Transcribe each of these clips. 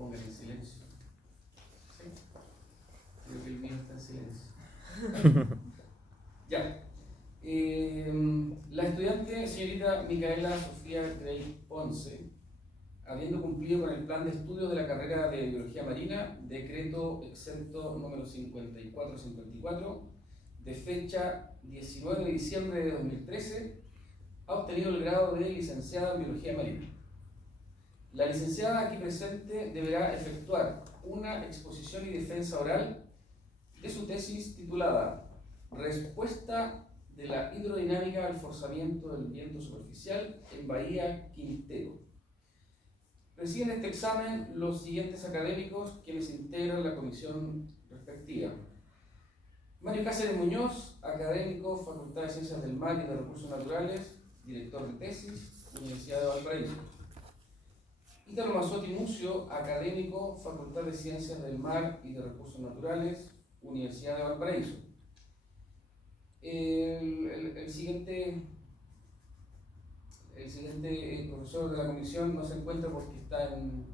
pongan en silencio. ¿Sí? Creo que el mío está en silencio. Ya. La estudiante señorita Micaela Sofía Grey Ponce, habiendo cumplido con el plan de estudios de la carrera de Biología Marina, decreto exento número 5454, de fecha 19 de diciembre de 2013, ha obtenido el grado de licenciada en Biología Marina. La licenciada aquí presente deberá efectuar una exposición y defensa oral de su tesis titulada Respuesta de la hidrodinámica al forzamiento del viento superficial en Bahía Quintero. Reciben este examen los siguientes académicos quienes integran la comisión respectiva. Mario Cáceres Muñoz, académico, Facultad de Ciencias del Mar y de Recursos Naturales, director de tesis, Universidad de Valparaíso. Ítalo Mazzotti Mucio, académico, Facultad de Ciencias del Mar y de Recursos Naturales, Universidad de Valparaíso. El siguiente profesor de la comisión no se encuentra porque está en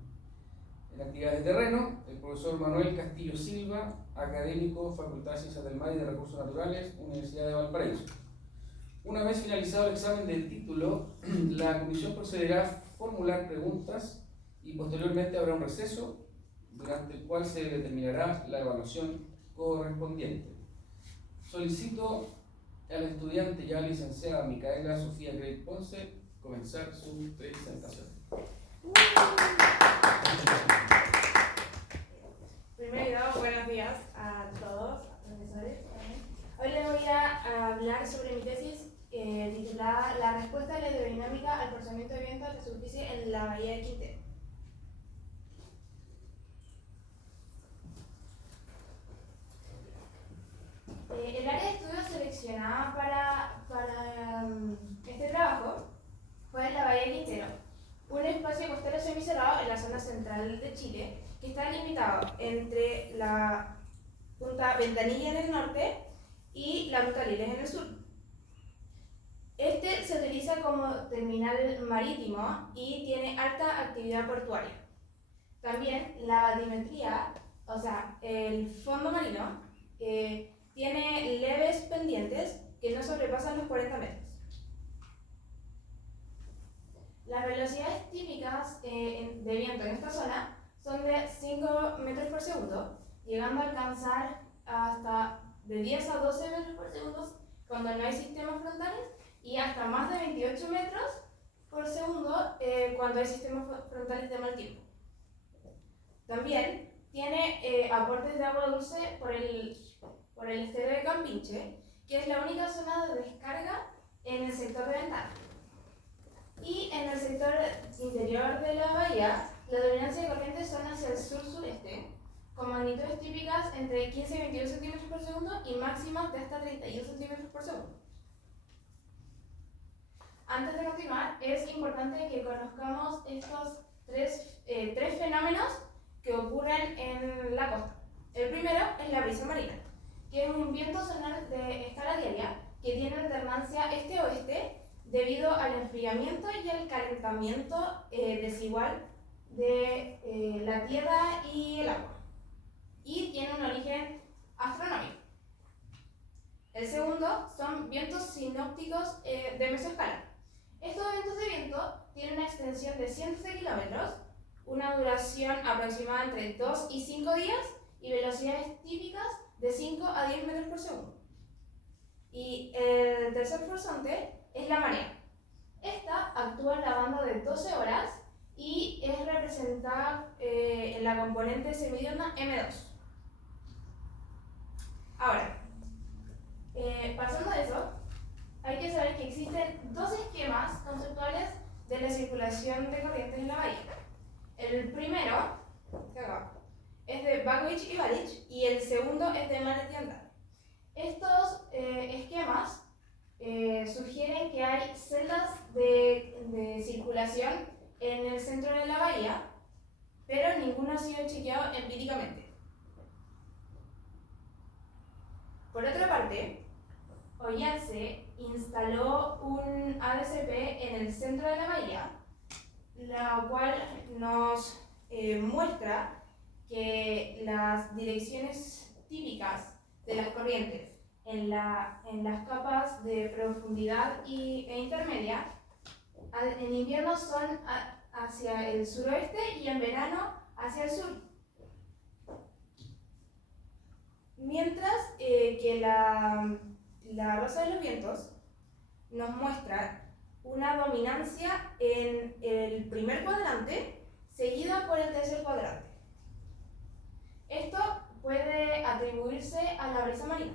actividades de terreno. El profesor Manuel Castillo Silva, académico, Facultad de Ciencias del Mar y de Recursos Naturales, Universidad de Valparaíso. Una vez finalizado el examen del título, la comisión procederá a formular preguntas y posteriormente habrá un receso durante el cual se determinará la evaluación correspondiente. Solicito a la estudiante ya licenciada Micaela Sofía Grey Ponce comenzar su presentación. Primero que todo, buenos días a todos, profesores. Hoy les voy a hablar sobre mi tesis titulada La respuesta de la hidrodinámica al forzamiento de viento a la superficie en la Bahía de Quintero. El área de estudio seleccionada para este trabajo fue la Bahía de Quintero, un espacio costero semicerrado en la zona central de Chile que está limitado entre la punta Ventanilla en el norte y la punta Liles en el sur. Este se utiliza como terminal marítimo y tiene alta actividad portuaria. También la batimetría, o sea, el fondo marino, tiene leves pendientes que no sobrepasan los 40 metros. Las velocidades típicas de viento en esta zona son de 5 metros por segundo, llegando a alcanzar hasta de 10 a 12 metros por segundo cuando no hay sistemas frontales y hasta más de 28 metros por segundo cuando hay sistemas frontales de mal tiempo. También tiene aportes de agua dulce por el estero de Campinche, que es la única zona de descarga en el sector de Ventana. Y en el sector interior de la bahía, la dominancia de corrientes son hacia el sur-sureste, con magnitudes típicas entre 15 y 22 centímetros por segundo y máximas de hasta 32 centímetros por segundo. Antes de continuar, es importante que conozcamos estos tres fenómenos que ocurren en la costa. El primero es la brisa marina, que es un viento solar de escala diaria que tiene alternancia este-oeste debido al enfriamiento y al calentamiento desigual de la tierra y el agua, y tiene un origen astronómico. El segundo son vientos sinópticos de mesoescala. Estos vientos de viento tienen una extensión de cientos de kilómetros, una duración aproximada entre 2 y 5 días y velocidades típicas de 5 a 10 metros por segundo. Y el tercer forzante es la marea. Esta actúa en la banda de 12 horas y es representada en la componente semidiurna M2. Ahora, pasando a eso, hay que saber que existen dos esquemas conceptuales de la circulación de corrientes en la bahía. El primero, acá, es de Bakovich y Balich, y el segundo es de Mallet y Andrade. Estos esquemas sugieren que hay celdas de circulación en el centro de la bahía, pero ninguno ha sido chequeado empíricamente. Por otra parte, Ollarse instaló un ADCP en el centro de la bahía, la cual nos muestra muestra que las direcciones típicas de las corrientes en las capas de profundidad e intermedia, en invierno son hacia el suroeste y en verano hacia el sur. Mientras que la rosa de los vientos nos muestra una dominancia en el primer cuadrante seguida por el tercer cuadrante. Esto puede atribuirse a la brisa marina.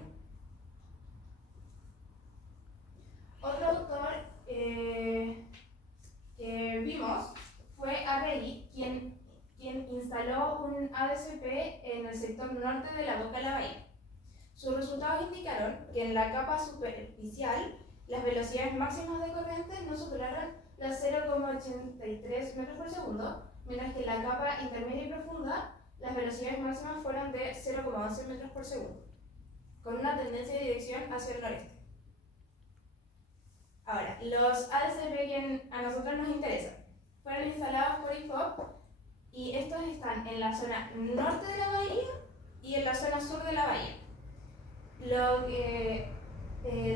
Otro autor que vimos fue Arregui, quien instaló un ADSP en el sector norte de la boca de la bahía. Sus resultados indicaron que en la capa superficial las velocidades máximas de corriente no superaron las 0,83 metros por segundo, mientras que en la capa intermedia y profunda las velocidades máximas fueron de 0,11 metros por segundo, con una tendencia de dirección hacia el noreste. Ahora, los ADSP que a nosotros nos interesan fueron instalados por IFOP y estos están en la zona norte de la bahía y en la zona sur de la bahía. Lo que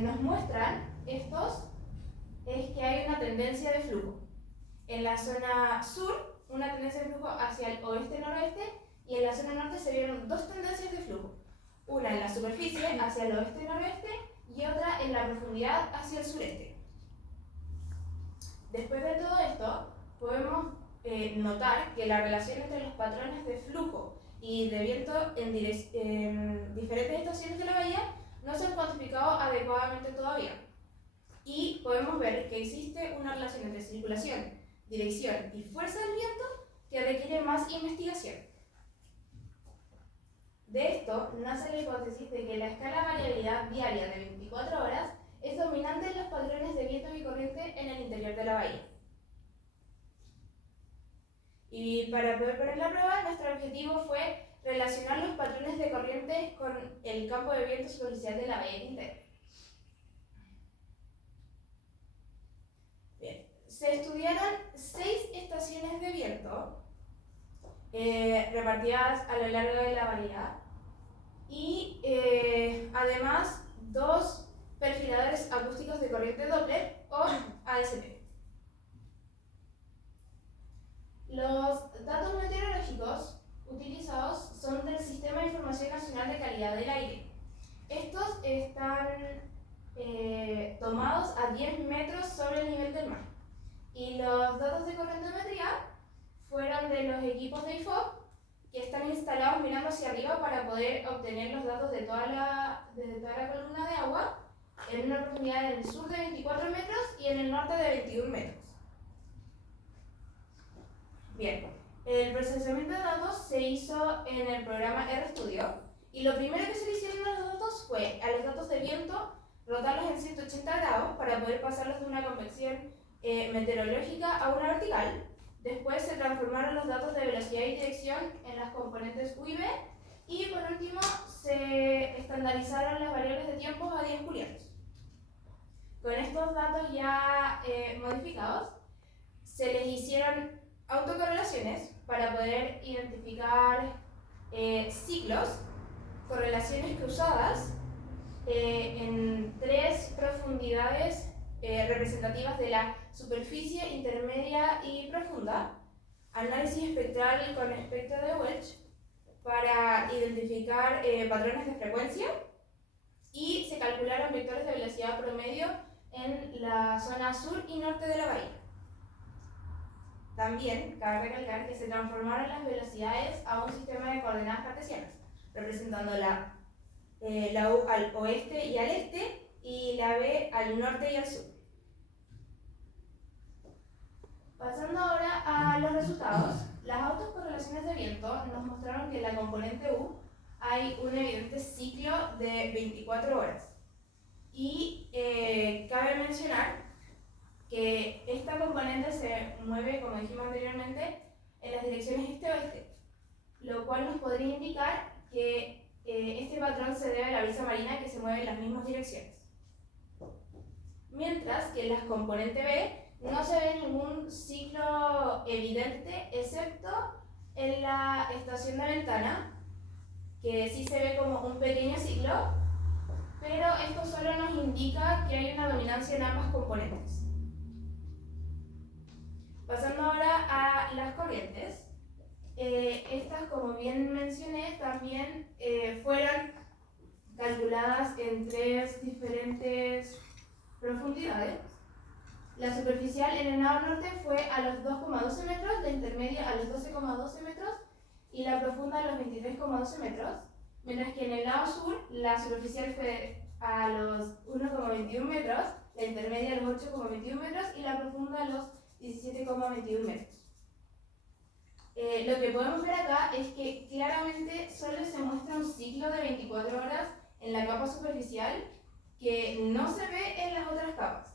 nos muestran estos es que hay una tendencia de flujo. En la zona sur, una tendencia de flujo hacia el oeste-noroeste, y en la zona norte se vieron dos tendencias de flujo. Una en la superficie hacia el oeste-noroeste y otra en la profundidad hacia el sureste. Después de todo esto, podemos notar que la relación entre los patrones de flujo y de viento en diferentes estaciones de la bahía no se han cuantificado adecuadamente todavía. Y podemos ver que existe una relación entre circulación, dirección y fuerza del viento que requiere más investigación. De esto nace la hipótesis de que la escala de variabilidad diaria de 24 horas es dominante en los patrones de viento y corriente en el interior de la bahía. Y para poder poner la prueba, nuestro objetivo fue relacionar los patrones de corriente con el campo de viento superficial de la bahía Quintero. Bien, se estudiaron 6 estaciones de viento repartidas a lo largo de la bahía y además 2 perfiladores acústicos de corriente Doppler o ASP. Los datos meteorológicos utilizados son del Sistema de Información Nacional de Calidad del Aire. Estos están tomados a 10 metros sobre el nivel del mar. Y los datos de correntometría fueron de los equipos de IFOP que están instalados mirando hacia arriba para poder obtener los datos de toda la columna de agua en una profundidad en el sur de 24 metros y en el norte de 21 metros. Bien, el procesamiento de datos se hizo en el programa RStudio y lo primero que se le hicieron a los datos fue a los datos de viento rotarlos en 180 grados para poder pasarlos de una convección meteorológica a una vertical. Después se transformaron los datos de velocidad y dirección en las componentes U y B y por último se estandarizaron las variables de tiempo a 10 julianos. Con estos datos ya modificados se les hicieron autocorrelaciones para poder identificar ciclos, correlaciones cruzadas en 3 profundidades representativas de la superficie intermedia y profunda, análisis espectral con espectro de Welch para identificar patrones de frecuencia y se calcularon vectores de velocidad promedio en la zona sur y norte de la bahía. También cabe recalcar que se transformaron las velocidades a un sistema de coordenadas cartesianas, representando la U al oeste y al este y la B al norte y al sur. Pasando ahora a los resultados, las autocorrelaciones de viento nos mostraron que en la componente U hay un evidente ciclo de 24 horas. Y cabe mencionar que esta componente se mueve, como dijimos anteriormente, en las direcciones este-oeste, lo cual nos podría indicar que este patrón se debe a la brisa marina que se mueve en las mismas direcciones. Mientras que en la componente B no se ve ningún ciclo evidente, excepto en la estación de Ventana, que sí se ve como un pequeño ciclo, pero esto solo nos indica que hay una dominancia en ambas componentes. Pasando ahora a las corrientes, estas, como bien mencioné, también fueron calculadas en 3 diferentes profundidades. La superficial en el lado norte fue a los 2,12 metros, la intermedia a los 12,12 metros y la profunda a los 23,12 metros, mientras que en el lado sur la superficial fue a los 1,21 metros, la intermedia a los 8,21 metros y la profunda a los 17,21 metros. Lo que podemos ver acá es que claramente solo se muestra un ciclo de 24 horas en la capa superficial que no se ve en las otras capas.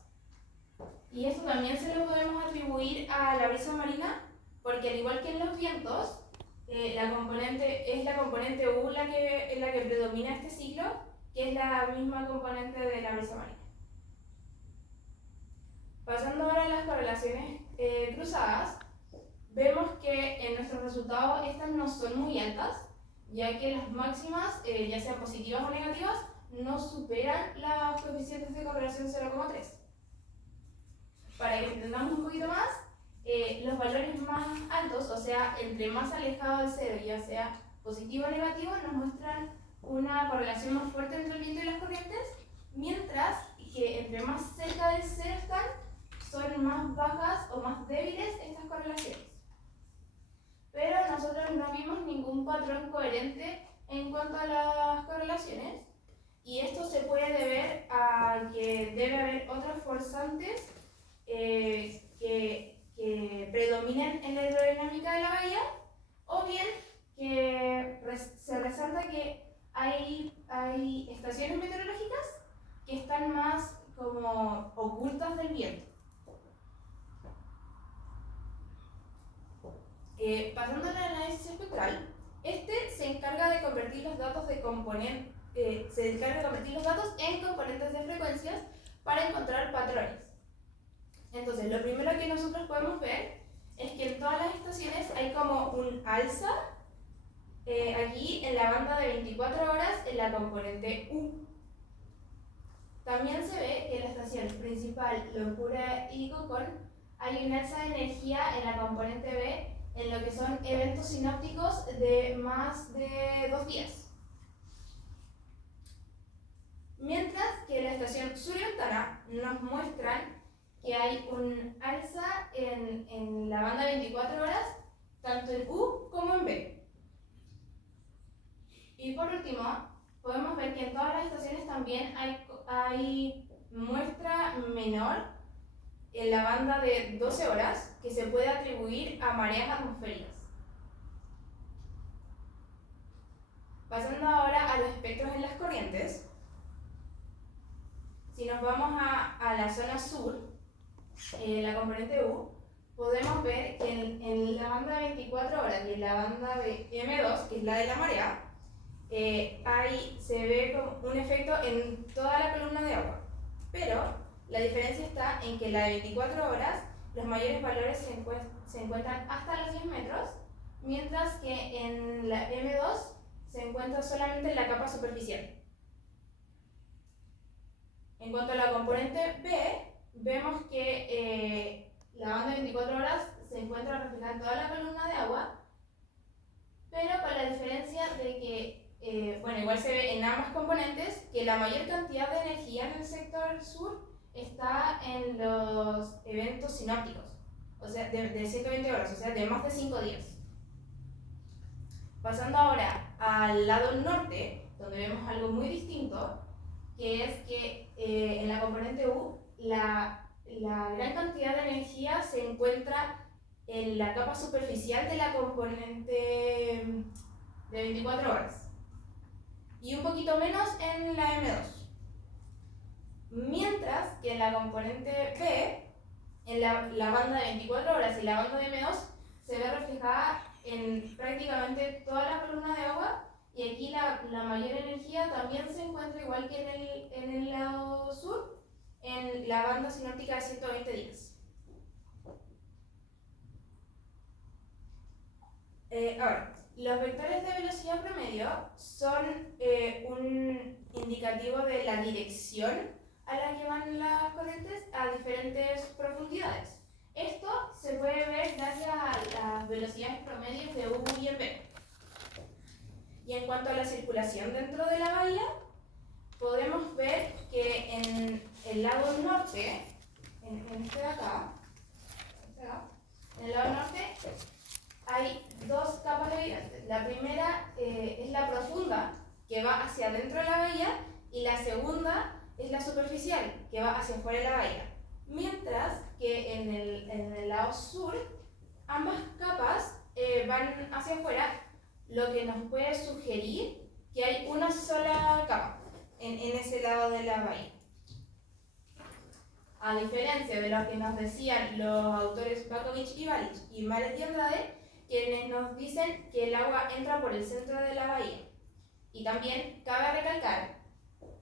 Y esto también se lo podemos atribuir a la brisa marina, porque al igual que en los vientos, es la componente U la que predomina este ciclo, que es la misma componente de la brisa marina. Pasando ahora a las correlaciones cruzadas, vemos que en nuestros resultados estas no son muy altas, ya que las máximas, ya sean positivas o negativas, no superan los coeficientes de correlación 0,3. Para que entendamos un poquito más, los valores más altos, o sea, entre más alejado del cero, ya sea positivo o negativo, nos muestran una correlación más fuerte entre el viento y las corrientes, mientras que entre más cerca del cero están, son más bajas o más débiles estas correlaciones. Pero nosotros no vimos ningún patrón coherente en cuanto a las correlaciones, y esto se puede deber a que debe haber otros forzantes que predominen en la hidrodinámica de la bahía, o bien que se resalta que hay estaciones meteorológicas que están más como ocultas del viento. Pasando al análisis espectral, este se encarga de convertir los datos en componentes de frecuencias para encontrar patrones. Entonces, lo primero que nosotros podemos ver es que en todas las estaciones hay como un alza aquí en la banda de 24 horas en la componente U. También se ve que en la estación principal, Locura y Cocón, hay un alza de energía en la componente B en lo que son eventos sinópticos de más de 2 días. Mientras que en la estación Sur y Ventana nos muestran que hay un alza en la banda de 24 horas, tanto en U como en B. Y por último, podemos ver que en todas las estaciones también hay muestra menor en la banda de 12 horas que se puede atribuir a mareas atmosféricas. Pasando ahora a los espectros en las corrientes, si nos vamos a la zona sur, la componente U, podemos ver que en la banda de 24 horas y en la banda de M2, que es la de la marea, se ve como un efecto en toda la columna de agua. Pero la diferencia está en que en la de 24 horas los mayores valores se encuentran hasta los 10 metros, mientras que en la M2 se encuentra solamente en la capa superficial. En cuanto a la componente B, vemos que la banda de 24 horas se encuentra reflejada en toda la columna de agua, pero con la diferencia de que, igual se ve en ambas componentes que la mayor cantidad de energía en el sector sur está en los eventos sinópticos, o sea, de 120 horas, o sea, de más de 5 días. Pasando ahora al lado norte, donde vemos algo muy distinto, que es que en la componente U, la gran cantidad de energía se encuentra en la capa superficial de la componente de 24 horas y un poquito menos en la M2. Mientras que en la componente B, en la banda de 24 horas y la banda de M2, se ve reflejada en prácticamente toda la columna de agua, y aquí la mayor energía también se encuentra, igual que en el lado sur, en la banda sinóptica de 120 días. Ahora, los vectores de velocidad promedio son un indicativo de la dirección a la que van las corrientes a diferentes profundidades. Esto se puede ver gracias a las velocidades promedios de U y en B. Y en cuanto a la circulación dentro de la bahía, podemos ver que en el lado norte, en este de acá, en el lado norte, hay dos capas evidentes. La primera es la profunda, que va hacia adentro de la bahía, y la segunda es la superficial, que va hacia afuera de la bahía. Mientras que en el lado sur, ambas capas van hacia afuera, lo que nos puede sugerir que hay una sola capa en ese lado de la bahía. A diferencia de lo que nos decían los autores Bakovic y Balic y Malet y Andrade, quienes nos dicen que el agua entra por el centro de la bahía. Y también cabe recalcar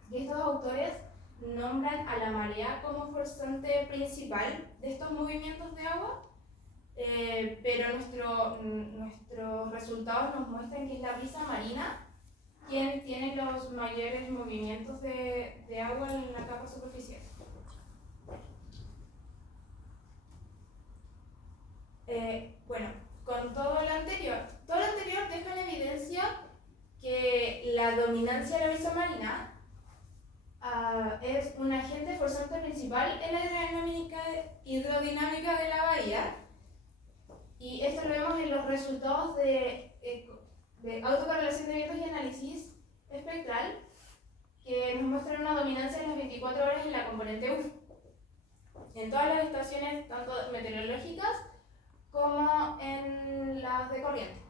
que estos autores nombran a la marea como forzante principal de estos movimientos de agua, pero nuestros resultados nos muestran que es la brisa marina quien tiene los mayores movimientos de agua en la capa superficial. Bueno, con todo lo anterior deja en evidencia que la dominancia de la brisa marina es un agente forzante principal en la hidrodinámica de la bahía, y esto lo vemos en los resultados de autocorrelación de vientos y análisis espectral, que nos muestran una dominancia en las 24 horas en la componente U, en todas las estaciones, tanto meteorológicas como en las de corriente.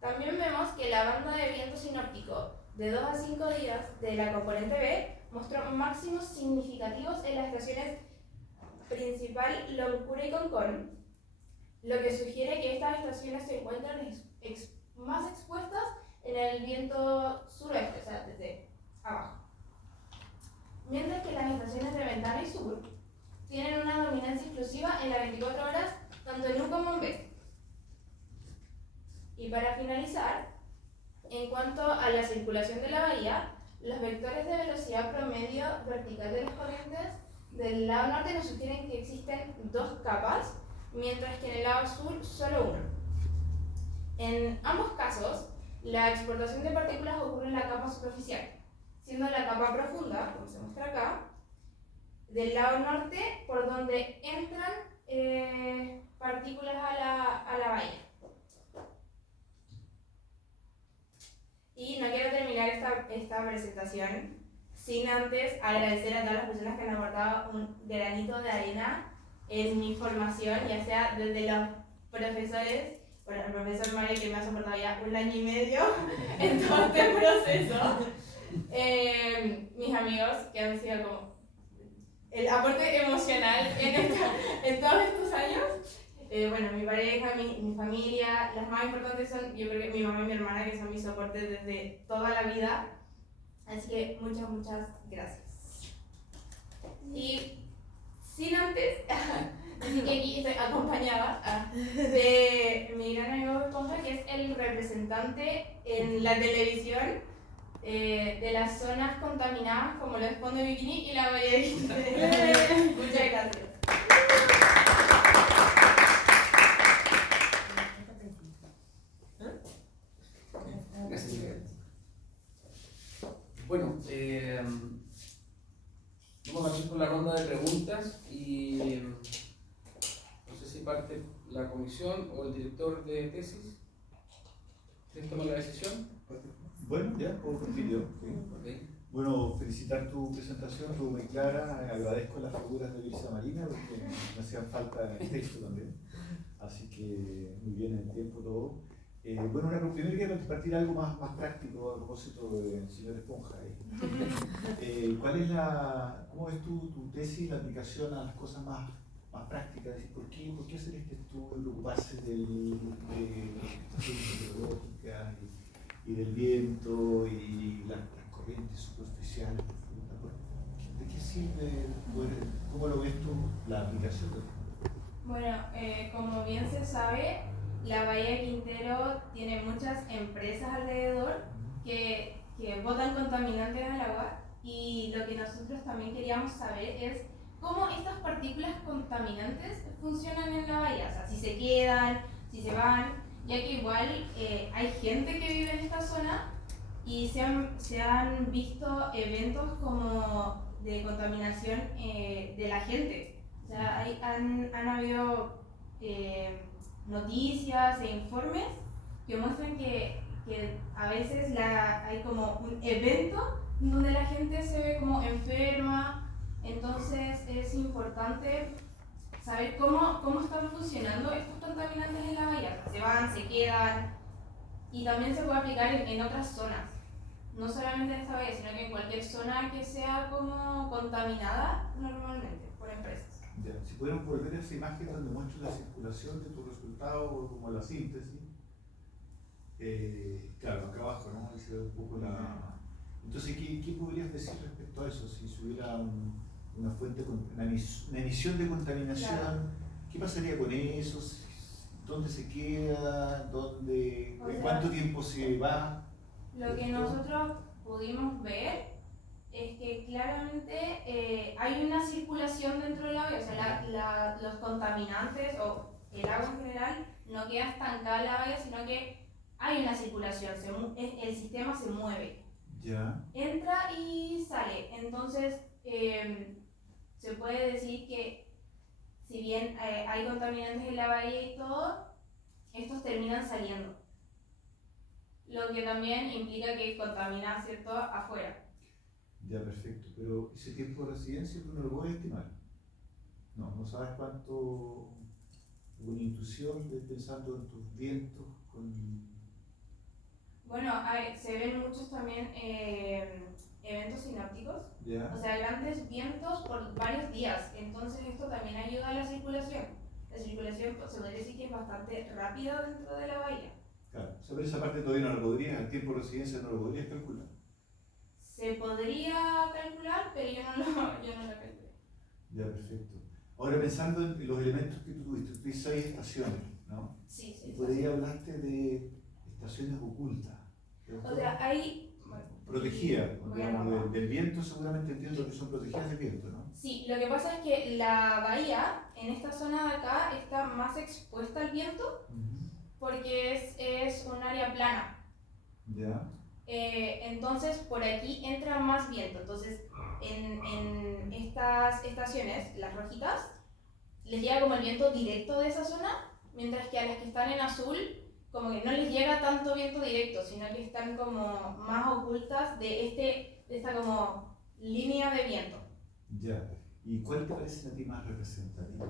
También vemos que la banda de viento sinóptico de 2 a 5 días de la componente B mostró máximos significativos en las estaciones principal, Loncura y Concón, lo que sugiere que estas estaciones se encuentran más expuestas en el viento suroeste, o sea, desde abajo. Mientras que las estaciones de Ventana y Sur tienen una dominancia exclusiva en las 24 horas, tanto en U como en B. Y para finalizar, en cuanto a la circulación de la bahía, los vectores de velocidad promedio vertical de las corrientes del lado norte nos sugieren que existen dos capas, mientras que en el lado sur solo una. En ambos casos, la exportación de partículas ocurre en la capa superficial, siendo la capa profunda, como se muestra acá, del lado norte, por donde entran partículas a la bahía. Y no quiero terminar esta presentación sin antes agradecer a todas las personas que han aportado un granito de arena en mi formación, ya sea desde los profesores, bueno, el profesor Mario, que me ha soportado ya 1 año y medio en todo este proceso, mis amigos, que han sido como el aporte emocional en todos estos años, bueno, mi pareja, mi familia, las más importantes son, yo creo que mi mamá y mi hermana, que son mi soporte desde toda la vida. Así que muchas gracias. Y sin antes, así que aquí estoy acompañada de mi gran amigo Bob Esponja, que es el representante en la televisión de las zonas contaminadas como lo es Fondo Bikini y la Bahía de Quintero. Muchas gracias. Gracias. Bueno, vamos a ir con la ronda de preguntas y no sé si parte la comisión o el director de tesis. ¿Quién toma la decisión? Bueno, ya, puedo partir yo. Okay. Bueno, felicitar tu presentación, estuvo muy clara. Agradezco las figuras de Brisa Marina porque me hacían falta el texto también. Así que muy bien el tiempo todo. Bueno, primero quiero compartir algo más práctico a propósito del señor Esponja. ¿Cómo ves tu tesis, la aplicación a las cosas más prácticas? ¿Por qué hacer este estudio, preocuparse de meteorológicas y del viento y las corrientes superficiales? ¿De qué sirve? ¿Cómo lo ves tú la aplicación? Bueno, como bien se sabe, la Bahía de Quintero tiene muchas empresas alrededor que botan contaminantes al agua, y lo que nosotros también queríamos saber es cómo estas partículas contaminantes funcionan en la bahía, o sea, si se quedan, si se van, ya que igual hay gente que vive en esta zona y se han visto eventos como de contaminación de la gente. O sea, han habido noticias e informes que muestran que a veces hay como un evento donde la gente se ve como enferma. Entonces es importante saber cómo están funcionando estos contaminantes en la bahía. Se van, se quedan, y también se puede aplicar en otras zonas. No solamente en esta bahía, sino que en cualquier zona que sea como contaminada normalmente por empresas. Ya. Si pudiéramos volver a esa imagen donde muestra la circulación de tu resultado, como la síntesis. Claro, acá abajo, ¿no? Ahí se ve un poco la... Entonces, ¿qué podrías decir respecto a eso? Si se hubiera una fuente, una emisión de contaminación, claro, ¿qué pasaría con eso? ¿Dónde se queda? ¿En cuánto tiempo se va? Lo que nosotros pudimos ver es que claramente hay una circulación dentro de la bahía, o sea, los contaminantes o el agua en general no queda estancada en la bahía, sino que hay una circulación, el sistema se mueve. Ya. Entra y sale. Entonces, se puede decir que si bien hay contaminantes en la bahía y todo, estos terminan saliendo. Lo que también implica que contamina, ¿cierto?, afuera. Ya, perfecto. Pero ese tiempo de residencia tú no lo puedes estimar. No sabes cuánto, alguna intuición pensando en tus vientos con... Bueno, se ven muchos también eventos sinápticos, ¿Ya? O sea, grandes vientos por varios días. Entonces esto también ayuda a la circulación. La circulación se podría decir que es bastante rápida dentro de la bahía. Claro, sobre esa parte todavía no lo podrías, el tiempo de residencia no lo podrías calcular. Se podría calcular, pero yo no lo calculé. Ya, perfecto. Ahora pensando en los elementos que tú tuviste 6 estaciones, ¿no? Sí. Y por ahí hablaste de estaciones ocultas. O sea, hay... Protegidas, digamos, del viento, seguramente entiendo que son protegidas del viento, ¿no? Sí, lo que pasa es que la bahía, en esta zona de acá, está más expuesta al viento porque es un área plana. Ya. Entonces, por aquí entra más viento. Entonces, en estas estaciones, las rojitas, les llega como el viento directo de esa zona, mientras que a las que están en azul, como que no les llega tanto viento directo, sino que están como más ocultas de esta como línea de viento. Ya. ¿Y cuál te parece a ti más representativa?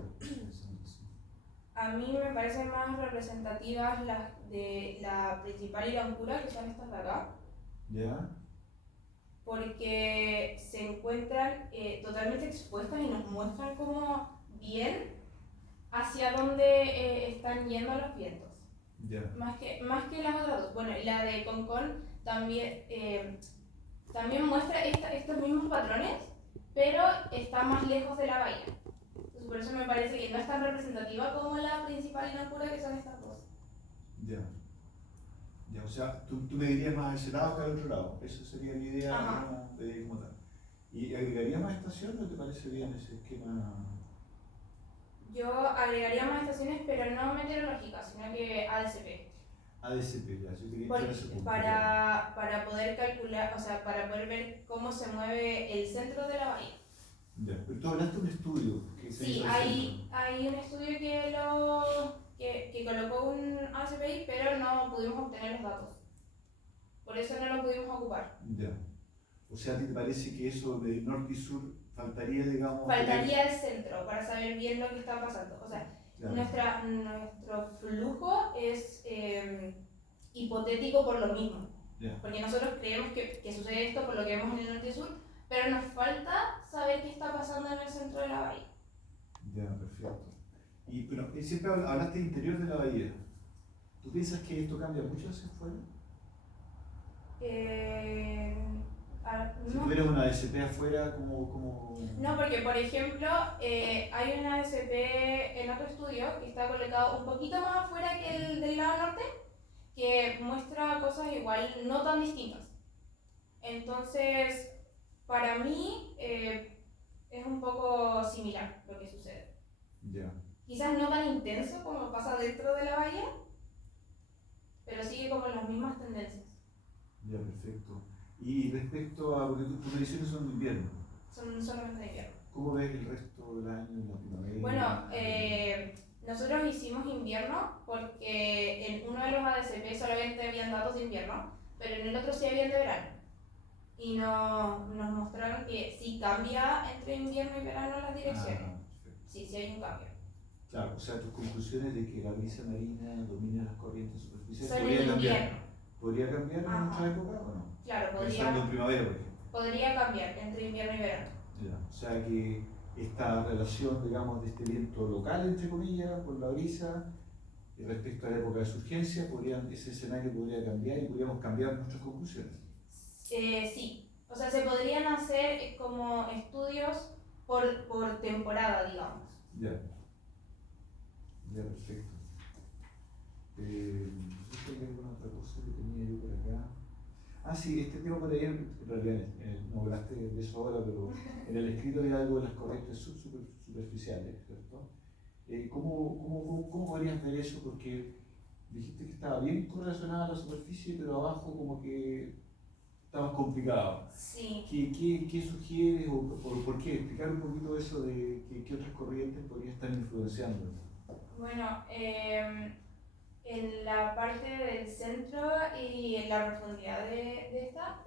A mí me parecen más representativas las de la principal y la oscura, que son estas de acá. ¿Ya? Porque se encuentran totalmente expuestas y nos muestran como bien hacia dónde están yendo los vientos. Yeah. Más que las otras dos. Bueno, y la de Concón también muestra estos mismos patrones, pero está más lejos de la bahía. Entonces, por eso me parece que no es tan representativa como la principal y la oscura, que son estas dos. Ya. Ya, o sea, tú me dirías más a ese lado que al otro lado. Eso sería la idea de como tal. ¿Y agregarías más estaciones o te parece bien ese esquema? Yo agregaría más estaciones, pero no meteorológicas, sino que ADCP. ADCP, ya, yo quería ese punto. Para poder calcular, o sea, para poder ver cómo se mueve el centro de la bahía. Ya, pero tú hablaste de un estudio que se hizo. Sí, hay un estudio que colocó un ACPI, pero no pudimos obtener los datos. Por eso no lo pudimos ocupar. Ya. O sea, ¿a ti te parece que eso de norte y sur faltaría, digamos? Faltaría el centro para saber bien lo que está pasando. O sea, claro, nuestro flujo es hipotético por lo mismo. Ya. Porque nosotros creemos que sucede esto por lo que vemos en el norte y sur, pero nos falta saber qué está pasando en el centro de la bahía. Ya, perfecto. Pero siempre hablaste del interior de la bahía. ¿Tú piensas que esto cambia mucho hacia afuera? Si no. tuvieras una ADCP afuera, como... No, porque por ejemplo, hay una ADCP en otro estudio que está colocado un poquito más afuera que el del lado norte, que muestra cosas igual no tan distintas. Entonces, para mí es un poco similar lo que sucede. Ya. Quizás no tan intenso como pasa dentro de la bahía, pero sigue como las mismas tendencias. Ya, perfecto. Y respecto a, porque tus mediciones son de invierno, Son solamente de invierno. ¿cómo ves el resto del año en la primavera? Bueno, nosotros hicimos invierno porque en uno de los ADCP solamente habían datos de invierno, pero en el otro sí habían de verano. Y nos mostraron que sí cambia entre invierno y verano las direcciones. Perfecto. Sí hay un cambio. Claro, o sea, tus conclusiones de que la brisa marina domina las corrientes superficiales Solo podría en cambiar. invierno. ¿Podría cambiar en Ajá. nuestra época o no? Claro, Pensando en primavera, por ejemplo. podría cambiar entre invierno y verano. Ya, o sea que esta relación, digamos, de este viento local, entre comillas, con la brisa, y respecto a la época de surgencia, ese escenario podría cambiar y podríamos cambiar nuestras conclusiones. Sí, o sea, se podrían hacer como estudios por temporada, digamos. Ya, ya, perfecto. No sé si hay alguna otra cosa que tenía yo por acá. Ah, sí, este tema por ahí, en realidad no hablaste de eso ahora, pero en el escrito hay algo de las corrientes superficiales, ¿cierto? ¿Cómo podrías ver eso? Porque dijiste que estaba bien correlacionada a la superficie, pero abajo como que está más complicado. Sí. ¿Qué sugieres o por qué? Explicar un poquito eso de qué otras corrientes podrían estar influenciando. Bueno, en la parte del centro y en la profundidad de esta,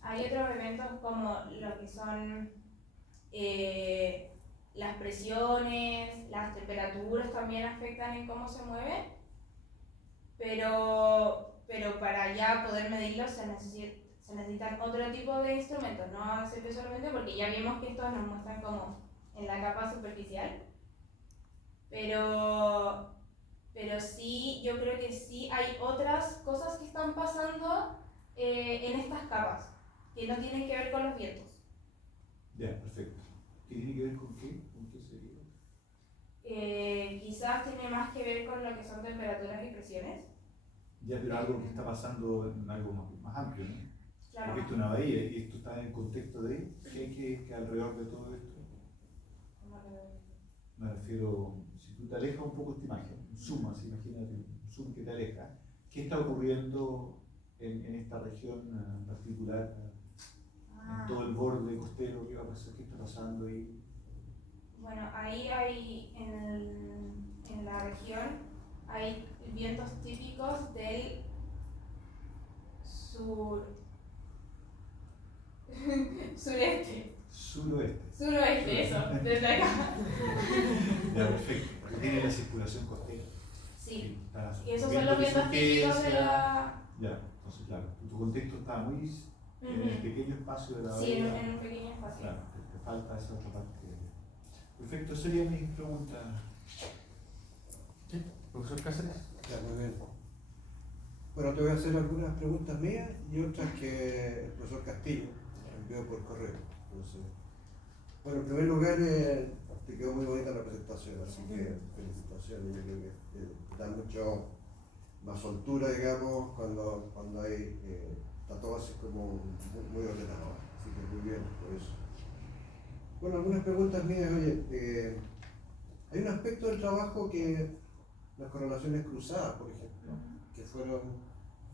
hay otros eventos como lo que son las presiones, las temperaturas también afectan en cómo se mueve, pero para ya poder medirlo se necesitan otro tipo de instrumentos, no ACP solamente, porque ya vimos que estos nos muestran como en la capa superficial, pero sí, yo creo que sí hay otras cosas que están pasando en estas capas, que no tienen que ver con los vientos. Ya, perfecto. ¿Qué tiene que ver con qué? ¿Con qué sería? Quizás tiene más que ver con lo que son temperaturas y presiones. Ya, pero algo que está pasando en algo más amplio, ¿no? Claro. Porque esto es una bahía y esto está en el contexto de que alrededor de todo esto. Me refiero, si tú te alejas un poco esta imagen, un zoom, así, imagínate, un zoom que te aleja, ¿qué está ocurriendo en esta región en particular, en todo el borde costero? ¿Qué va a pasar? ¿Qué está pasando ahí? Bueno, ahí hay, en la región, hay vientos típicos del sureste. Suroeste, eso, desde acá. Ya, perfecto. Porque tiene la circulación costera. Sí. Está Y esos son los vientos típicos de la... Ya, entonces claro, tu contexto está muy en el pequeño espacio de la bahía. Sí, en un pequeño espacio. Claro, te falta esa otra parte. Perfecto, sería mi pregunta. ¿Sí? ¿Profesor Cáceres? Ya, muy bien. Bueno, te voy a hacer algunas preguntas mías y otras que el profesor Castillo envió por correo. Entonces, bueno, en primer lugar, te quedó muy bonita la presentación, así que felicitaciones. Yo creo que da mucho más soltura, digamos, cuando hay, está todo así como muy ordenado. Así que muy bien por eso. Bueno, algunas preguntas mías. Oye, hay un aspecto del trabajo que las correlaciones cruzadas, por ejemplo,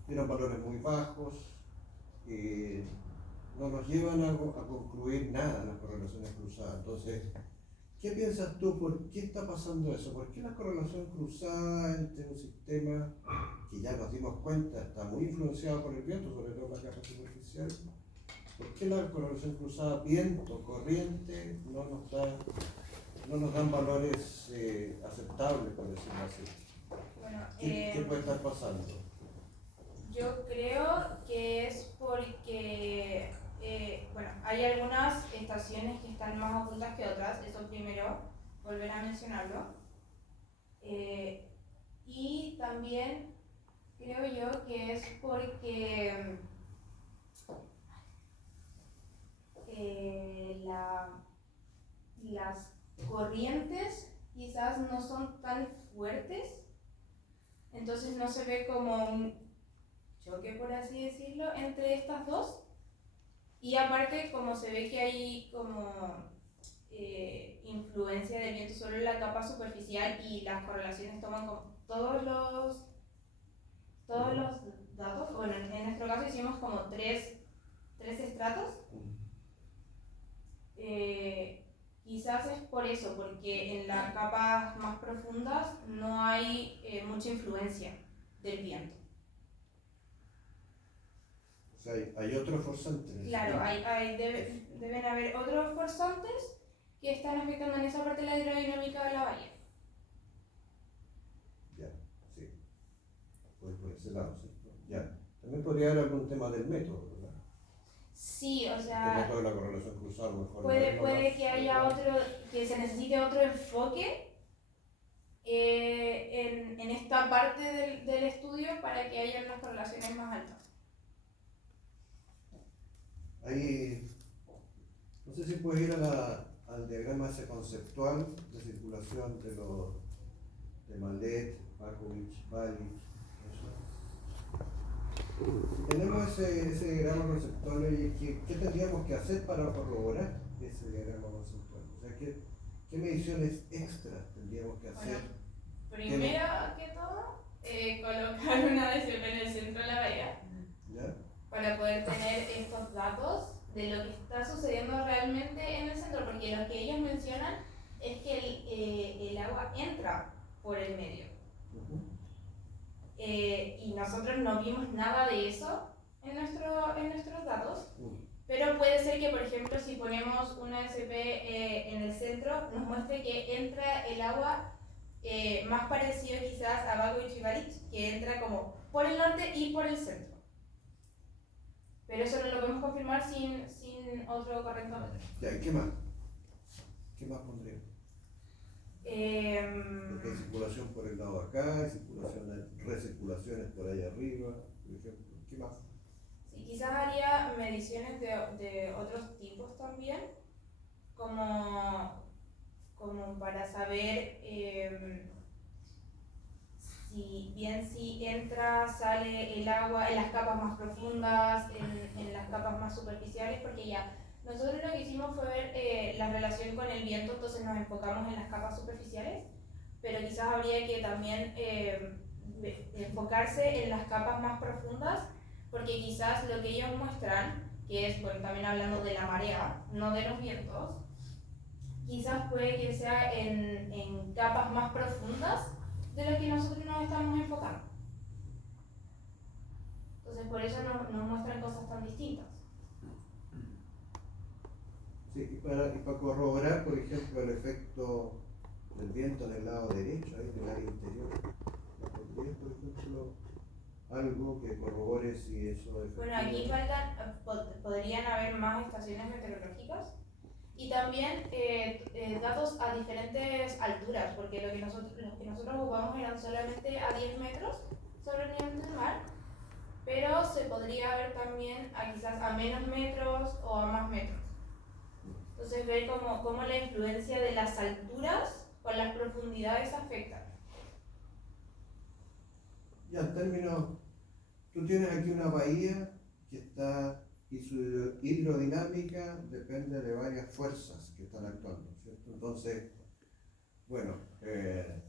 que eran valores muy bajos, no nos llevan a concluir nada las correlaciones cruzadas. Entonces, ¿qué piensas tú? ¿Por qué está pasando eso? ¿Por qué la correlación cruzada entre un sistema que ya nos dimos cuenta está muy influenciado por el viento, sobre todo la capa superficial? ¿Por qué la correlación cruzada viento-corriente no nos dan valores aceptables, por decirlo así? Bueno, ¿Qué puede estar pasando? yo creo que es porque bueno, hay algunas estaciones que están más ocultas que otras, eso primero, volver a mencionarlo. Y también creo yo que es porque las corrientes quizás no son tan fuertes, entonces no se ve como un choque, por así decirlo, entre estas dos. Y aparte, como se ve que hay como influencia del viento sobre la capa superficial y las correlaciones toman como todos los datos, bueno, en nuestro caso hicimos como tres estratos. Quizás es por eso, porque en las capas más profundas no hay mucha influencia del viento. O sea, hay otros forzantes. Claro, deben haber otros forzantes que están afectando en esa parte de la hidrodinámica de la bahía. Ya, sí. Pues por ese lado, ¿cierto? Ya. También podría haber algún tema del método, ¿verdad? Sí, o El sea, método de la correlación cruzada, a lo mejor. puede que haya que se necesite otro enfoque en esta parte del estudio para que haya unas correlaciones más altas. Ahí, no sé si puedes ir al diagrama ese conceptual de circulación de Mallet, Markovich, Balic, eso. Tenemos ese diagrama conceptual y ¿qué tendríamos que hacer para corroborar ese diagrama conceptual? O sea, ¿qué mediciones extras tendríamos que hacer? Bueno, primero que todo, colocar una DCP en el centro de la bahía. ¿Ya? Para poder tener estos datos de lo que está sucediendo realmente en el centro, porque lo que ellos mencionan es que el agua entra por el medio. Y nosotros no vimos nada de eso en nuestros datos, pero puede ser que, por ejemplo, si ponemos una SP en el centro, nos muestre que entra el agua más parecido quizás a Bakovic y Balic, que entra como por el norte y por el centro. Pero eso no lo podemos confirmar sin otro correntómetro. Ya, ¿y qué más? ¿Qué más pondríamos? Porque hay circulación por el lado de acá, hay recirculaciones por ahí arriba, por ejemplo. ¿Qué más? Sí, quizás haría mediciones de otros tipos también, como para saber si entra, sale el agua en las capas más profundas, en las capas más superficiales, porque ya nosotros lo que hicimos fue ver la relación con el viento, entonces nos enfocamos en las capas superficiales, pero quizás habría que también enfocarse en las capas más profundas, porque quizás lo que ellos muestran, que es, bueno, también hablando de la marea, no de los vientos, quizás puede que sea en capas más profundas de lo que nosotros nos estamos enfocando. Entonces por eso nos muestran cosas tan distintas. Sí, y para corroborar, por ejemplo, el efecto del viento en el lado derecho, ahí del área interior, ¿no pondrías, por ejemplo, algo que corrobore si eso es? Bueno, aquí podrían haber más estaciones meteorológicas y también datos a diferentes alturas, porque los que nosotros ocupamos eran solamente a 10 metros sobre el nivel del mar, pero se podría ver también quizás a menos metros o a más metros. Entonces ver cómo la influencia de las alturas con las profundidades afecta. Ya, en términos, tú tienes aquí una bahía que está, y su hidrodinámica depende de varias fuerzas que están actuando, ¿cierto? Entonces, bueno, en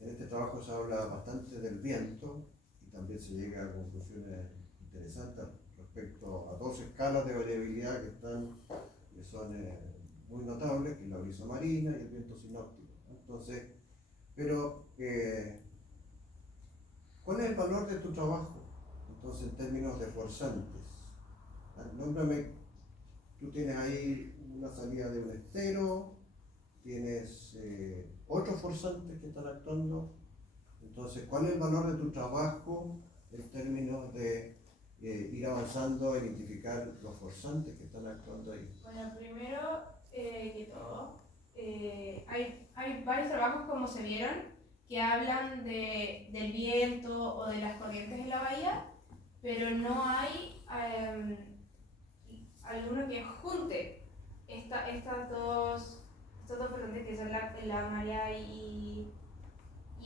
este trabajo se habla bastante del viento y también se llega a conclusiones interesantes respecto a dos escalas de variabilidad que son muy notables, que es la brisa marina y el viento sinóptico. Entonces, pero ¿cuál es el valor de tu trabajo? Entonces, en términos de forzantes, nómbrame, tú tienes ahí una salida de un estero, tienes otros forzantes que están actuando. Entonces, ¿cuál es el valor de tu trabajo en términos de ir avanzando a identificar los forzantes que están actuando ahí? Bueno, primero que todo, hay varios trabajos, como se vieron, que hablan del viento o de las corrientes en la bahía, pero no hay alguno que junte estos dos forzantes que son la marea y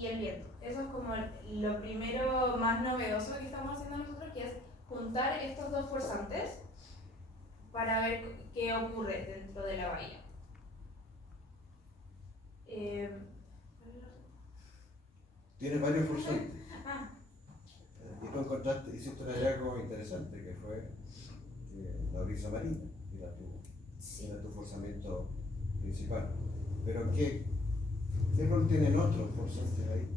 el viento. Eso es como lo primero más novedoso que estamos haciendo nosotros, que es juntar estos dos forzantes para ver qué ocurre dentro de la bahía. Tiene varios forzantes. Ah, Y tú encontraste, hiciste un hallazgo interesante que fue la brisa marina, era tu forzamiento principal. Pero ¿qué rol tienen otros forzantes ahí?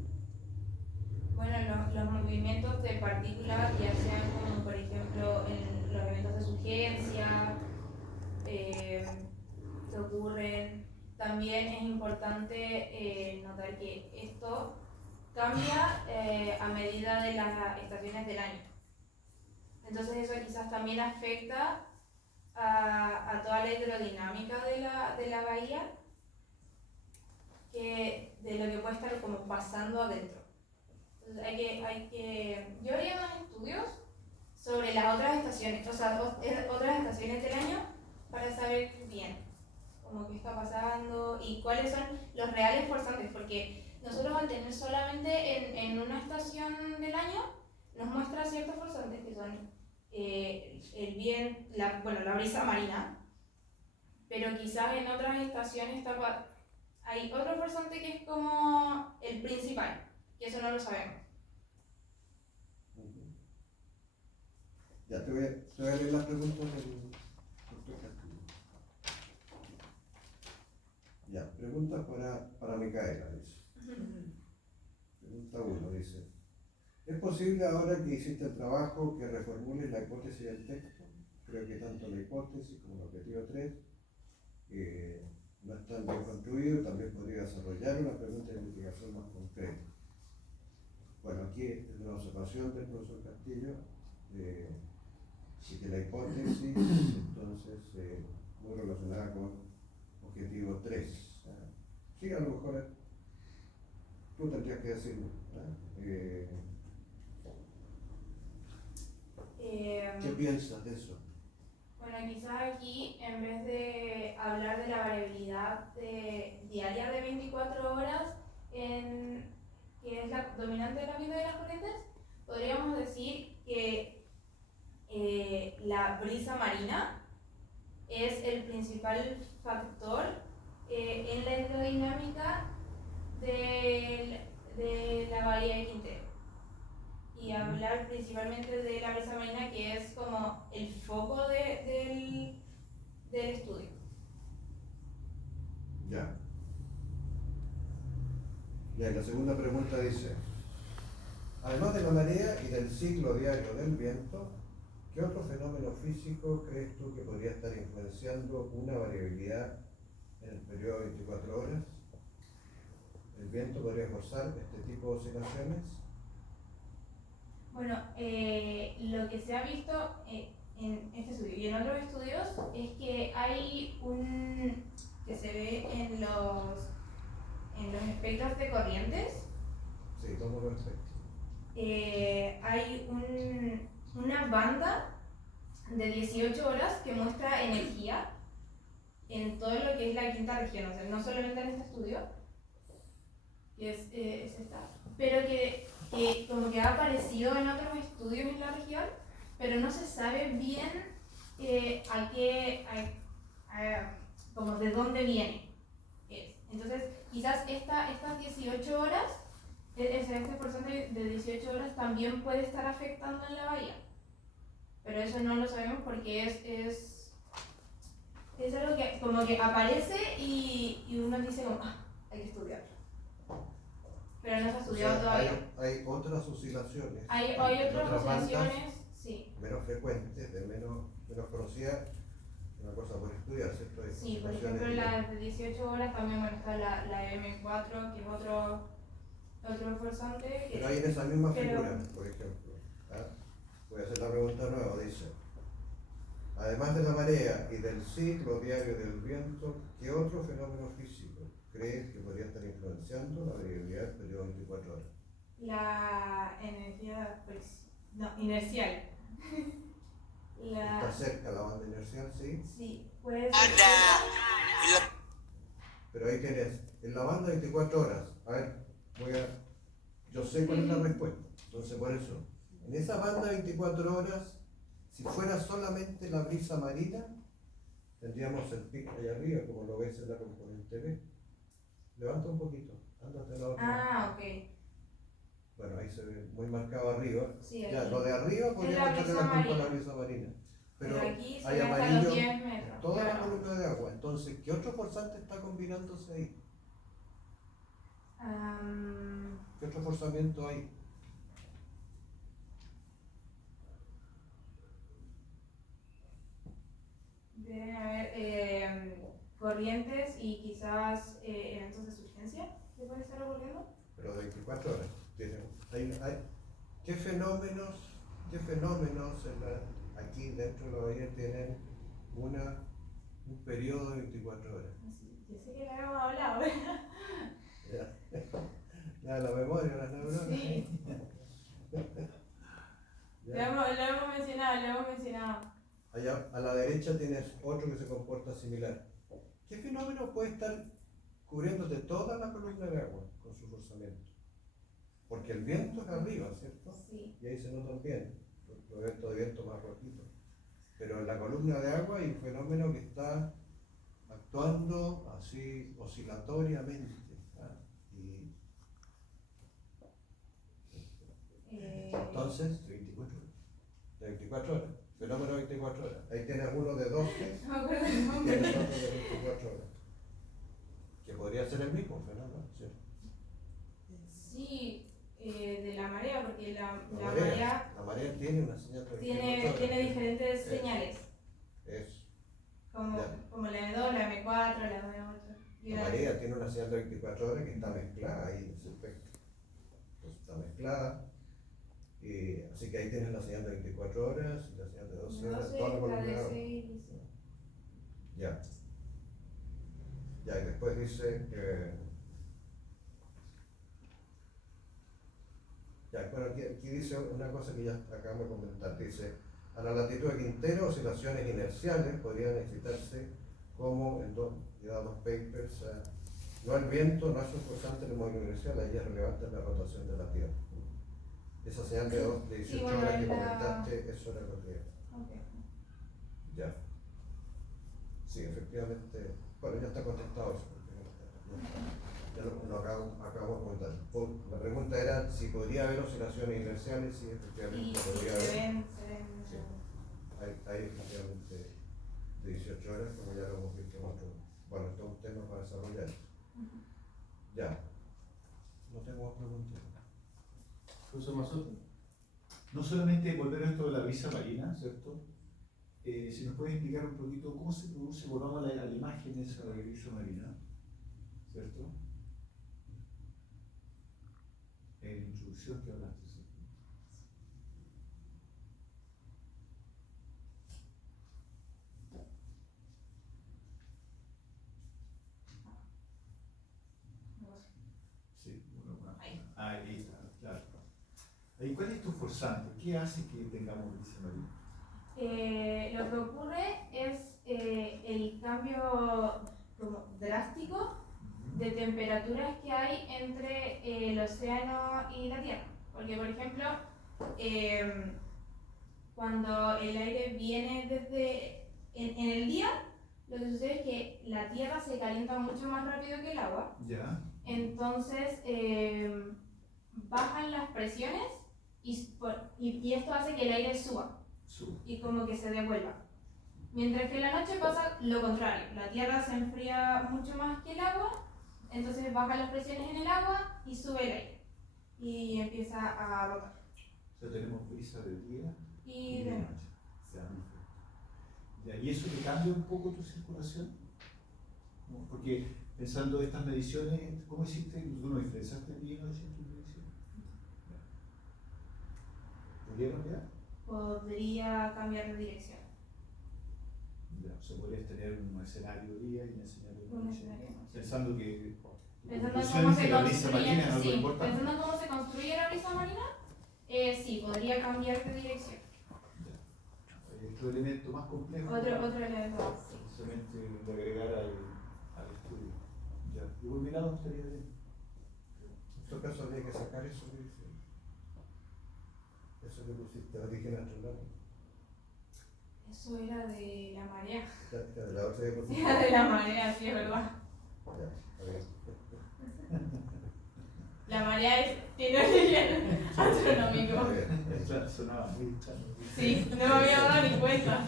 bueno, los movimientos de partículas, ya sean como por ejemplo en los eventos de surgencia, que ocurren. También es importante notar que esto cambia a medida de las estaciones del año. Entonces eso quizás también afecta a toda la hidrodinámica de la bahía, de lo que puede estar como pasando adentro. Entonces yo haría más estudios sobre las otras estaciones, o sea, otras estaciones del año, para saber bien como qué está pasando y cuáles son los reales forzantes, porque nosotros al tener solamente en una estación del año nos muestra ciertos forzantes que son la brisa marina, pero quizás en otras estaciones hay otro forzante que es como el principal, que eso no lo sabemos. Ya te voy a leer las preguntas del doctor Castillo. Ya, pregunta para Micaela, dice. Pregunta 1, dice: ¿es posible ahora que hiciste el trabajo que reformules la hipótesis del texto? Creo que tanto la hipótesis como el objetivo 3 no están bien construidos, también podría desarrollar una pregunta de investigación más concreta. Bueno, aquí es una observación del profesor Castillo, y que la hipótesis, entonces, muy relacionada con objetivo 3. Sí, a lo mejor tú tendrías que decirlo. ¿Qué piensas de eso? Bueno, quizás aquí, en vez de hablar de la variabilidad diaria de 24 horas, que es la dominante de la vida de las corrientes, podríamos decir que la brisa marina es el principal factor en la hidrodinámica de la bahía de Quintero. Y hablar principalmente de la brisa marina, que es como el foco del estudio. Ya. Ya, y la segunda pregunta dice: además de la marea y del ciclo diario del viento, ¿qué otro fenómeno físico crees tú que podría estar influenciando una variabilidad en el periodo de 24 horas? ¿El viento podría forzar este tipo de oscilaciones? Bueno, lo que se ha visto en este estudio y en otros estudios es que hay que se ve en los espectros de corrientes. Sí, ¿cómo lo respecto? Hay una banda de 18 horas que muestra energía en todo lo que es la quinta región, o sea, no solamente en este estudio, que es esta, pero que como que ha aparecido en otros estudios en la región, pero no se sabe bien como de dónde viene. Entonces, quizás estas 18 horas, este porcentaje de 18 horas también puede estar afectando en la bahía, pero eso no lo sabemos porque es algo que como que aparece y uno dice como, hay que estudiarlo. Pero no se ha estudiado todavía. Hay otras oscilaciones. Hay otras oscilaciones, sí. Menos frecuentes, menos conocidas, una cosa por estudiar, ¿cierto? Hay Sí, por oscilaciones ejemplo, las de 18 horas también está la M4, que es otro forzante. Pero hay en esa misma figura, por ejemplo. Voy a hacer la pregunta nueva, dice: además de la marea y del ciclo diario del viento, ¿qué otro fenómeno físico crees que podría estar influenciando la variabilidad del periodo de 24 horas? La energía, inercial. ¿Estás más cerca la banda inercial, sí. Sí, puede ser. Pero ahí tienes, en la banda 24 horas, a ver, yo sé cuál es la respuesta, entonces por eso, en esa banda 24 horas, si fuera solamente la brisa marina, tendríamos el pico ahí arriba, como lo ves en la componente B. Levanta un poquito, ándate a la otra. Ah, ok. Bueno, ahí se ve muy marcado arriba. Sí, Ya, aquí. lo de arriba Es podríamos la echarle brisa la culpa a la marina. brisa marina. Pero aquí se hay ve hasta amarillo los 10 metros. en toda la Claro. columna de agua. Entonces, ¿qué otro forzante está combinándose ahí? ¿Qué otro forzamiento hay? Deben haber corrientes y quizás eventos de surgencia que pueden estar ocurriendo. Pero de 24 horas. ¿Qué fenómenos aquí dentro de la bahía tienen un periodo de 24 horas? Sí, yo sé que lo habíamos hablado. Ya, la memoria, las neuronas. Sí. Lo Ya. hemos mencionado. Allá a la derecha tienes otro que se comporta similar. ¿Qué fenómeno puede estar cubriéndote toda la columna de agua con su forzamiento? Porque el viento es arriba, ¿cierto? Sí. Y ahí se nota bien, los eventos de viento más rapiditos. Pero en la columna de agua hay un fenómeno que está actuando así oscilatoriamente. ¿Ah? Y entonces, de 24 horas. Fenómeno 24 horas. Ahí tienes uno de 12 No me acuerdo el y nombre. tienes otro de 24 horas. Que podría ser el mismo fenómeno, ¿cierto? Sí, de la marea, porque la La marea tiene una señal de 24 horas. tiene diferentes señales, Es. como Ya. la M2, la M4, la M8. La marea tiene una señal de 24 horas que está mezclada ahí en ese espectro. Entonces está mezclada. Así que ahí tienes la señal de 24 horas y la señal de 12 horas, toda la columna de agua. Ya. Ya, y después dice que. Ya, bueno, aquí dice una cosa que ya acabamos de comentar. Dice: a la latitud de Quintero, oscilaciones inerciales podrían excitarse como en dos papers. No el viento, no es un forzante del movimiento inercial, ahí es relevante la rotación de la Tierra. Esa señal de 18 Sí, bueno, horas que la- comentaste, eso era lo que. Okay. Ya. Sí, efectivamente. Bueno, ya está contestado eso. Ya lo acabamos de comentar. La pregunta era si podría haber oscilaciones inerciales. Sí, efectivamente Y podría se haber. ven. Sí. Hay efectivamente de 18 horas, como ya lo hemos visto en otro. Bueno, esto es un tema para desarrollar. Ya. No tengo más preguntas. Profesor Mazzotti. No solamente volver a esto de la brisa marina, ¿cierto? Si nos puede explicar un poquito cómo se produce, volvamos a la imagen esa de la brisa marina, ¿cierto? En la introducción que hablaste, ¿cierto? Sí, bueno. Ahí está, claro. ¿Y cuál es tu forzante? ¿Qué hace que tengamos brisa marina? Lo que ocurre es el cambio como drástico de temperaturas que hay entre el océano y la Tierra. Porque, por ejemplo, cuando el aire viene en el día, lo que sucede es que la Tierra se calienta mucho más rápido que el agua. Ya. Entonces bajan las presiones y esto hace que el aire suba y como que se devuelva. Mientras que en la noche pasa lo contrario, la Tierra se enfría mucho más que el agua, entonces bajan las presiones en el agua y sube el aire y empieza a rotar. O sea, tenemos brisa de día Y de noche. Ya, perfecto. Ya, ¿y eso te cambia un poco tu circulación? ¿No? Porque pensando en estas mediciones, ¿cómo hiciste? ¿Tú no influenciaste el día y noche en tus mediciones? ¿Podría cambiar? Podría cambiar de dirección. Ya, o sea, podrías tener un escenario día y un escenario Un noche. escenario noche. Pensando que Pensando en conclusión cómo es que se la brisa marina es construye, algo sí, importante. pensando en cómo se construye la brisa marina, sí, podría cambiar de dirección. Ya. otro elemento más complejo. Otro elemento, sí. Precisamente de agregar al estudio. Ya. Y por mi lado estaría bien. En todo caso habría que sacar eso que dice. Eso que pusiste, origen astronauta. Eso era de la marea. Ya, de la otra diapositiva. Era de la marea, sí, es verdad. Ya, está bien. La marea tiene origen Está astronómico. bien. Claro, sonaba muy extraño. Sí, no me había dado ni cuenta.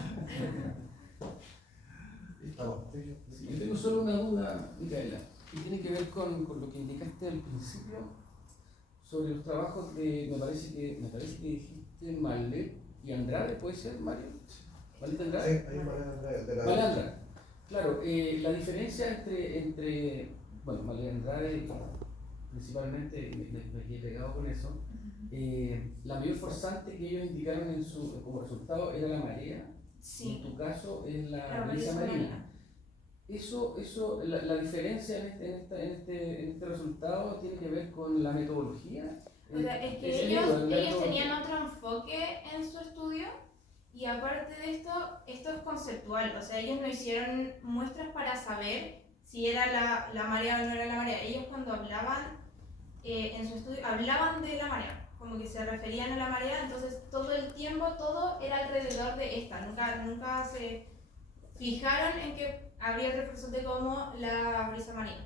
Estamos. Sí, yo tengo solo una duda, Micaela, y tiene que ver con lo que indicaste al principio sobre los trabajos de, me parece que dijiste Marlet y Andrade, ¿puede ser, Mario? ¿Marlet Andrade? Sí, ahí Marlet de la Marlet Andrade. Claro, la diferencia entre bueno, Marlet Andrade, principalmente, me quedé pegado con eso, la mayor forzante que ellos indicaron como resultado era la marea, y en Sí, tu caso es la la brisa brisa marina. marina. La diferencia en este resultado tiene que ver con la metodología. O sea, es que Ese ellos libro, el tenían otro enfoque en su estudio y aparte de esto es conceptual. O sea, ellos no hicieron muestras para saber si era la marea o no era la marea. Ellos cuando hablaban en su estudio, hablaban de la marea, como que se referían a la marea, entonces todo el tiempo todo era alrededor de esta. Nunca se fijaron en que habría otro horizonte como la brisa marina.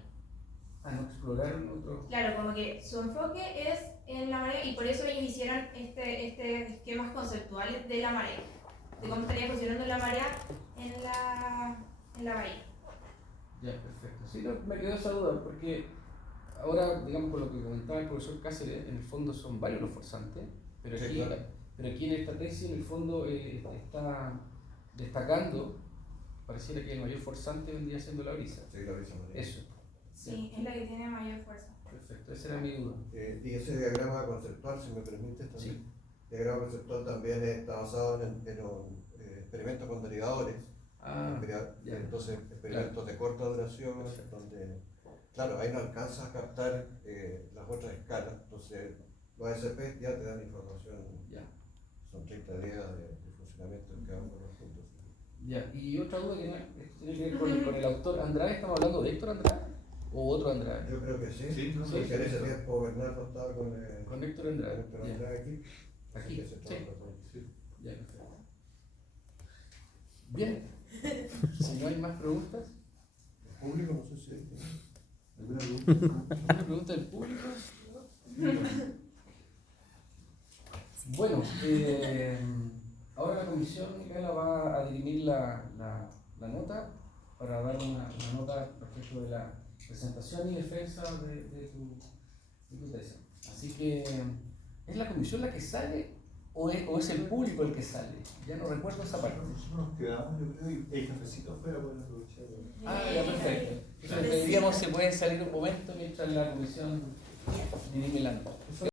Ah, no exploraron otro. Claro, como que su enfoque es en la marea y por eso ellos hicieron este esquemas conceptuales de la marea, de cómo estaría funcionando la marea en la bahía. Ya, perfecto. Sí, no, me quedó esa duda, porque ahora, digamos, por lo que comentaba el profesor Cáceres, en el fondo son varios los forzantes, pero Sí, aquí, claro. pero aquí en esta tesis, en el fondo, está destacando, pareciera que el mayor forzante vendría siendo la brisa. Sí, la brisa marina. Eso. Sí, es la que tiene mayor fuerza. Perfecto, esa era mi duda. Y ese diagrama conceptual, si me permites también. Sí. El diagrama conceptual también está basado en un experimento con derivadores. Ah, ya. Entonces, experimentos de corta duración, donde, claro, ahí no alcanzas a captar las otras escalas. Entonces, los ASP ya te dan información. Ya. Son 30 días de funcionamiento en cada uno de los puntos. Ya, y otra duda que tiene que ver con el autor Andrade, ¿estamos hablando de Héctor Andrade o otro Andrade? Yo creo que sí. Sí, no, Porque sí, en ese sí. tiempo Bernardo estaba con Con Héctor Andrade. Héctor Ya. Andrade aquí. Aquí, Así que se sí. trabaja con él. Sí. Ya, perfecto. Bien, si no hay más preguntas, El público, no sé si hay. ¿Alguna pregunta? ¿alguna pregunta del público? Bueno, ahora la comisión, Micaela, va a dirimir la nota para dar una nota respecto de la presentación y defensa de tu tesis. Así que, ¿es la comisión la que sale o es el público el que sale? Ya no recuerdo esa parte. Nosotros nos quedamos, yo creo, y el cafecito afuera pueden aprovechar. Ah, ya, perfecto. Entonces, diríamos, se puede salir un momento mientras la comisión dirime la nota.